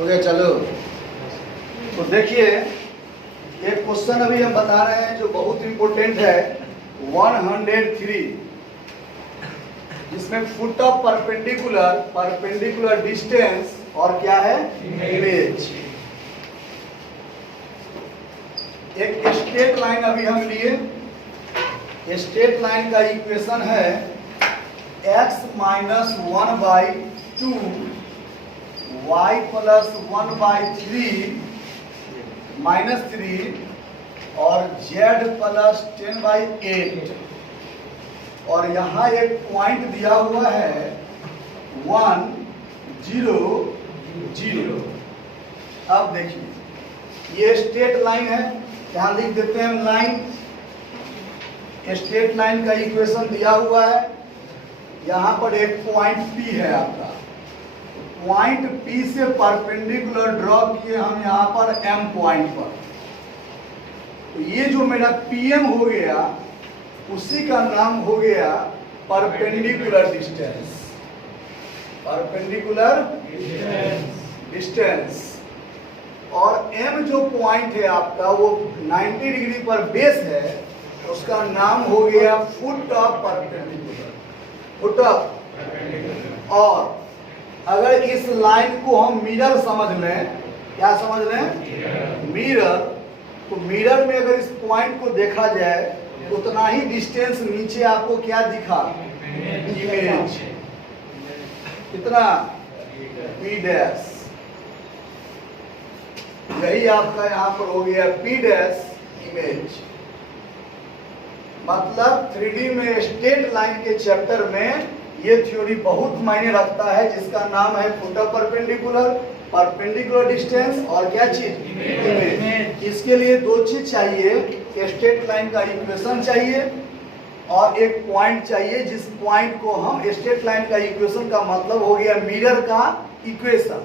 हो गया। चलो तो देखिए एक क्वेश्चन अभी हम बता रहे हैं जो बहुत इंपॉर्टेंट है 103, जिसमें फुट ऑफ परपेंडिकुलर डिस्टेंस और क्या है इमेज। एक स्ट्रेट लाइन अभी हम लिए, स्ट्रेट लाइन का इक्वेशन है x minus 1/2 y plus 1/3 minus 3 और z प्लस 10/8 और यहाँ एक पॉइंट दिया हुआ है 1 0 0। अब देखिए ये स्ट्रेट लाइन है, यहाँ लिख देते हैं हम लाइन। स्ट्रेट लाइन का इक्वेशन दिया हुआ है, यहाँ पर एक पॉइंट P है आपका, पॉइंट P से परपेंडिकुलर ड्रॉ किए हम यहाँ पर M पॉइंट पर। तो ये जो मेरा PM हो गया उसी का नाम हो गया परपेंडिकुलर डिस्टेंस, परपेंडिकुलर डिस्टेंस। और M जो पॉइंट है आपका वो 90 डिग्री पर बेस है, उसका नाम हो गया foot of perpendicular, foot of. और अगर इस लाइन को हम मिरर समझ लें, क्या समझ लें मिरर, तो मिरर में अगर इस पॉइंट को देखा जाए उतना ही डिस्टेंस नीचे आपको क्या दिखा इमेज, कितना P डैश, यही आपका यहाँ पर हो गया P डैश इमेज। मतलब 3D में स्ट्रेट लाइन के चैप्टर में ये थ्योरी बहुत मायने रखता है, जिसका नाम है फुट ऑफ परपेंडिकुलर डिस्टेंस और क्या चीज इमेज। इसके लिए दो चीज चाहिए, स्ट्रेट लाइन का इक्वेशन चाहिए और एक पॉइंट चाहिए, जिस पॉइंट को हम स्ट्रेट लाइन का इक्वेशन का मतलब हो गया मिरर का इक्वेशन,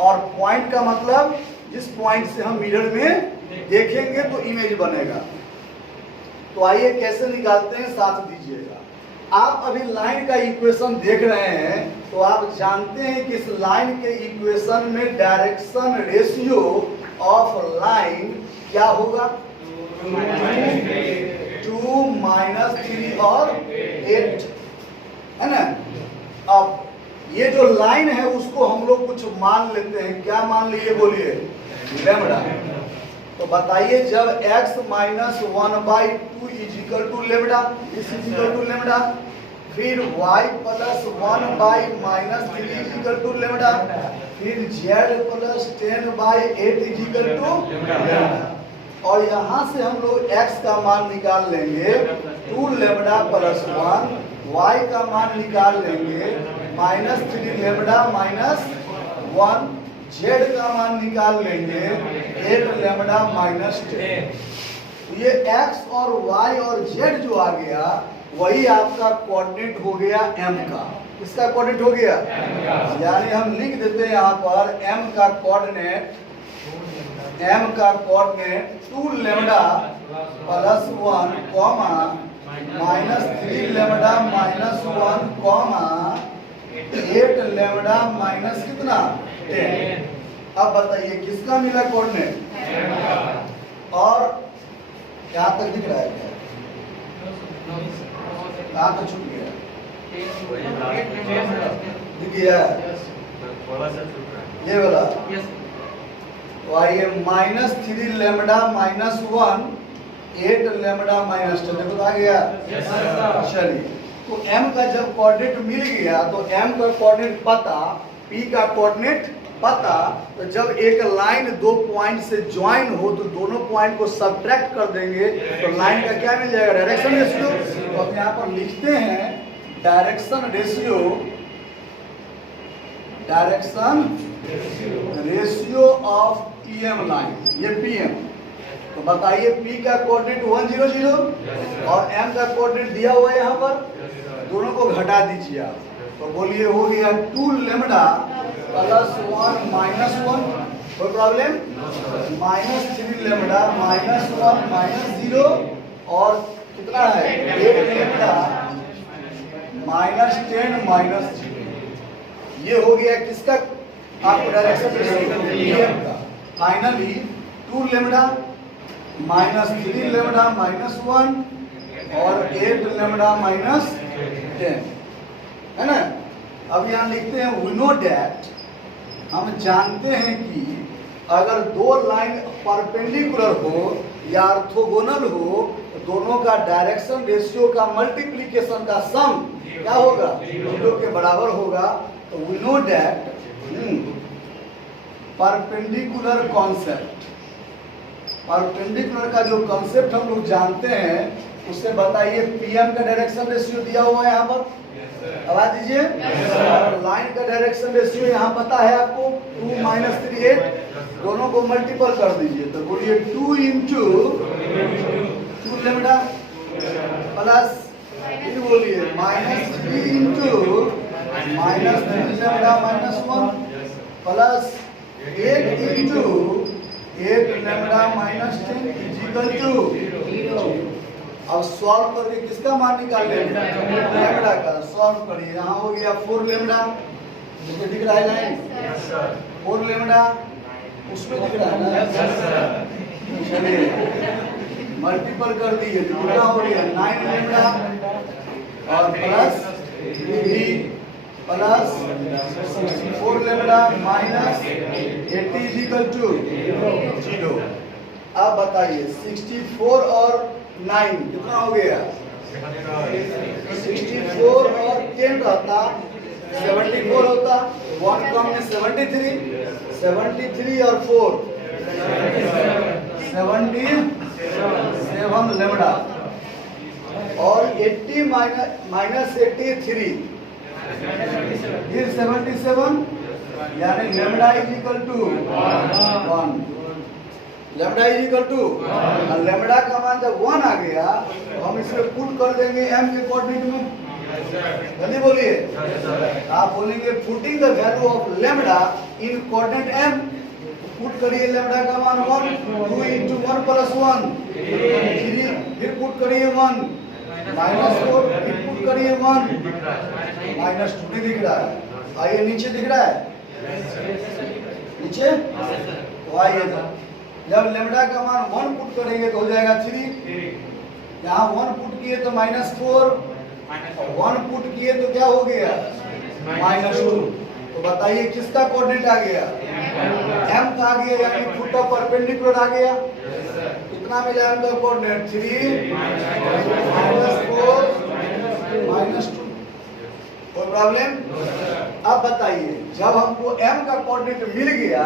और पॉइंट का मतलब जिस पॉइंट से हम मिरर में देखेंगे तो इमेज बनेगा। तो आइए कैसे निकालते हैं, साथ दीजिएगा। आप अभी लाइन का इक्वेशन देख रहे हैं तो आप जानते हैं कि इस लाइन के इक्वेशन में डायरेक्शन रेशियो ऑफ लाइन क्या होगा 2 माइनस 3 और 8 है ना। अब ये जो लाइन है उसको हम लोग कुछ मान लेते हैं, क्या मान लिए बोलिए लैम्डा। तो बताइए जब x minus 1/2 equal to lambda, इस इजिकल टू लेमडा, फिर y plus 1/-3 equal to lambda, फिर z plus 10/8 equal to lambda. और यहाँ से हम लोग x का मान निकाल लेंगे 2 लेमडा प्लस 1, y का मान निकाल लेंगे -3 लेमडा माइनस 1, z का मान निकाल लेंगे 8 लेमडा माइनस 10। ये x और y और z जो आ गया वही आपका कोऑर्डिनेट हो गया m का। किसका कोऑर्डिनेट हो गया यानी हम लिख देते हैं यहाँ पर m का coordinate 2 lambda plus 1 comma -3 lambda minus 1 comma 8 lambda minus कितना 10। अब बताइए किसका मिला कोऑर्डिनेट, और यहाँ तक दिख रहा है क्या, कहाँ तक छूट गया दिख गया ये वाला। तो आइए -3 लेमडा माइनस 1 8 लेमडा माइनस 10, देखो आ गया। चलिए तो m का जब कोऑर्डिनेट मिल गया तो m का कोऑर्डिनेट पता, p का कोऑर्डिनेट पता, तो जब एक लाइन दो पॉइंट से ज्वाइन हो तो दोनों पॉइंट को सब्ट्रैक्ट कर देंगे तो लाइन का क्या मिल जाएगा डायरेक्शन रेशियो। तो अब यहाँ पर लिखते हैं direction ratio of PM line, ये PM। तो बताइए P का कोऑर्डिनेट 1 0 0 और M का कोऑर्डिनेट दिया हुआ है यहाँ पर, दोनों को घटा दीजिए आप। तो बोलिए हो गया 2 लेमडा प्लस 1 माइनस 1, कोई प्रॉब्लम, -3 लेमडा माइनस 1 माइनस 0 और कितना है 8 लेमडा -10 -0। ये हो गया किसका आपको डायरेक्शन पीएम का। Finally 2 lambda minus 3 lambda minus 1 और 8 लेमडा माइनस 10, है ना। अब यहाँ लिखते हैं वी नो दैट, हम जानते हैं कि अगर दो लाइन परपेंडिकुलर हो या ऑर्थोगोनल हो तो दोनों का डायरेक्शन रेशियो का मल्टीप्लिकेशन का सम क्या होगा, 0 के बराबर होगा। तो we know that perpendicular concept, perpendicular का जो कॉन्सेप्ट हम लोग जानते हैं उससे बताइए पीएम का डायरेक्शन रेशियो दिया हुआ है यहाँ पर, आवाज दीजिए। लाइन का डायरेक्शन रेशियो यहाँ पता है आपको, 2 माइनस 3 8, दोनों को मल्टीपल कर दीजिए तो बोलिए 2 इंटू 2 लेमडा प्लस, फिर बोलिए minus 3 into minus 3 lambda minus 1 plus 8 into 8 lambda minus 10 equal to. अब सॉल्व करके किसका मान निकाल लेंगे, लेमडा का। सॉल्व करिए, यहाँ हो गया 4 लेमडा, मुझे दिख रहा है लाइन 4 लेमडा, उसमें दिख रहा है ना, चलिए मल्टीपल कर दिए तो कितना हो गया 9 लेमडा और plus 3 plus 64 lambda minus 80 equal to 0। अब बताइए 64 और 9 कितना हो गया, 64 और 10 रहता 74 होता, 1 कम में 73 और 4 77 लेमडा और 80 माइनस 83 फिर 77, यानी lambda is equal to 1। Lambda is equal to, lambda का मान जब 1 आ गया तो हम इसमें पुट कर देंगे m के कोऑर्डिनेट में। जल्दी बोलिए, आप बोलेंगे putting the value of lambda in coordinate m, put करिए लेमडा का मान 1, 2 इंटू 1 प्लस 1, फिर पुट करिए 1 माइनस 4, फिर पुट करिए 1 माइनस 2, नहीं दिख रहा है, आइए नीचे दिख रहा है नीचे, तो आइए जब लेमडा का मान 1 पुट करेंगे तो हो जाएगा 3, यहाँ 1 पुट किए तो माइनस 4, 1 पुट किए तो क्या हो गया माइनस 2। तो बताइए किसका कोऑर्डिनेट आ गया, m का आ गया, यानी फुट ऑफ परपेंडिकुलर आ गया। कितना मिला m का कोऑर्डिनेट 3 माइनस 4 माइनस 2। कोई प्रॉब्लम? अब बताइए जब हमको m का कोऑर्डिनेट मिल गया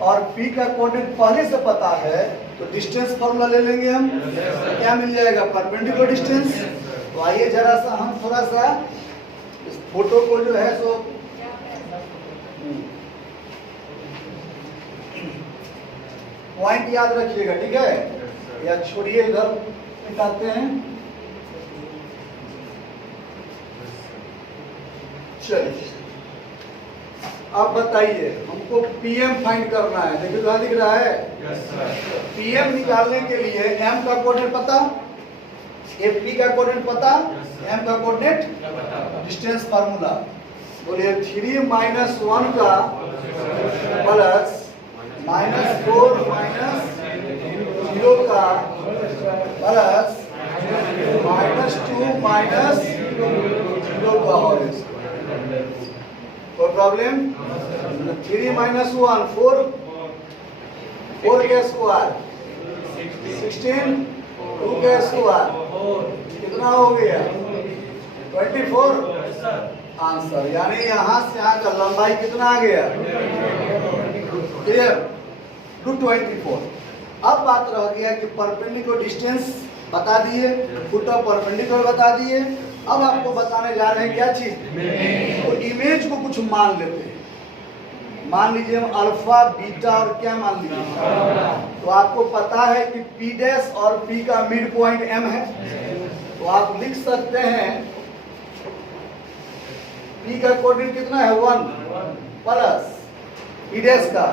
और p का कोऑर्डिनेट पहले से पता है तो डिस्टेंस फॉर्मूला ले लेंगे हम, क्या मिल जाएगा परपेंडिकुलर डिस्टेंस। तो आइए जरा सा हम थोड़ा सा इस फोटो को जो है सो पॉइंट याद रखिएगा, ठीक है, या छोड़िए इधर निकालते हैं। चलिए अब बताइए हमको पीएम फाइंड करना है, देखिए कहाँ दिख रहा है, पीएम निकालने के लिए m का कोऑर्डिनेट पता, fp का कोऑर्डिनेट पता, m का कोऑर्डिनेट, डिस्टेंस फार्मूला बोलिए 3 माइनस 1 का प्लस माइनस 4 माइनस 0 का प्लस माइनस 2 माइनस 0 का होल। कोई प्रॉब्लम? 3 माइनस 1 4, 4 का स्क्वायर 16, 2 का स्क्वायर कितना हो गया 24 आंसर, यानी यहाँ से यहाँ का लंबाई कितना आ गया, क्लियर, 224। अब बात रह गया कि परपेंडिकुलर डिस्टेंस बता दिए, फुट ऑफ परपेंडिकुलर बता दिए। अब आपको बताने जा रहे हैं क्या चीज, तो इमेज को कुछ मान लेते हैं। मान लीजिए हम अल्फा बीटा और क्या मान लीजिए, तो आपको पता है कि P डैश और P का मिड पॉइंट M है, तो आप लिख सकते हैं P का कोऑर्डिनेट कितना है 1 प्लस P डैश का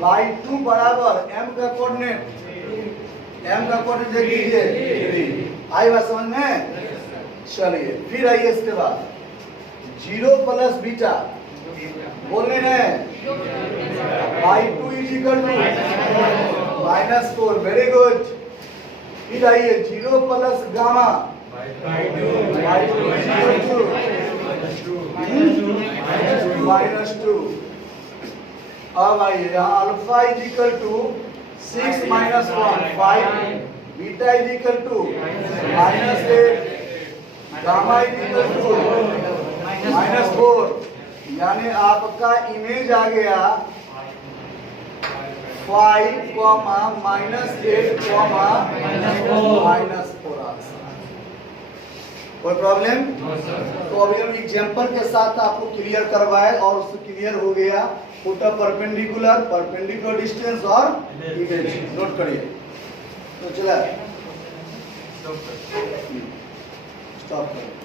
बाई 2 बराबर M का कोऑर्डिनेट, M का कोऑर्डिनेट देख लीजिए 3। आई बात समझ में? चलिए फिर आइए इसके बाद 0 प्लस बीटा बोलने हैं by 2 is equal to -4। Very good. फिर आइए 0 plus gamma by 2 is equal to -2। अब आइए यहाँ alpha is equal to 6 minus 1 5, beta is equal to -8, gamma is equal to -4। यानी आपका इमेज आ गया 5, -8, -4। कोई प्रॉब्लम? तो अभी हम एग्जांपल के साथ आपको क्लियर करवाए और उससे क्लियर हो गया पुट अ परपेंडिकुलर डिस्टेंस और इमेज। नोट करिए। तो चला स्टॉप करें।